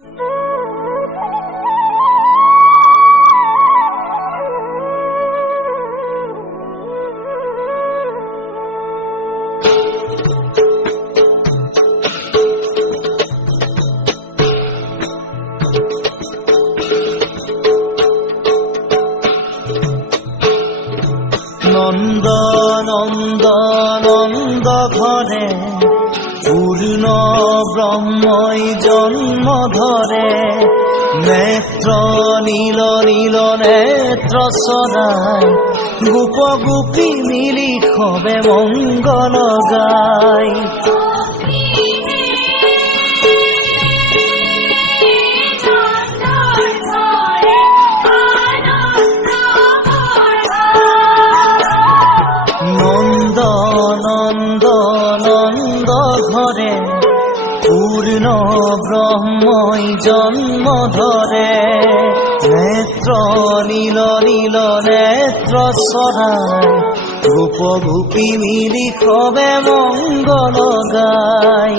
নন্দ নন্দ নন্দ ঘরে পূর্ণ ব্রহ্মই জন্ম ধরে। নেত্র নীল নীল নেত্র সদায় গোপ গোপী মিলি খবে মঙ্গল গায়। নন্দ নন্দ নন্দ ঘরে পূর্ণ ব্রহ্মই জন্ম ধরে। নেত্র নীল নীল নেত্র সদায় গোপ গোপী মিলি খবে মঙ্গল গায়।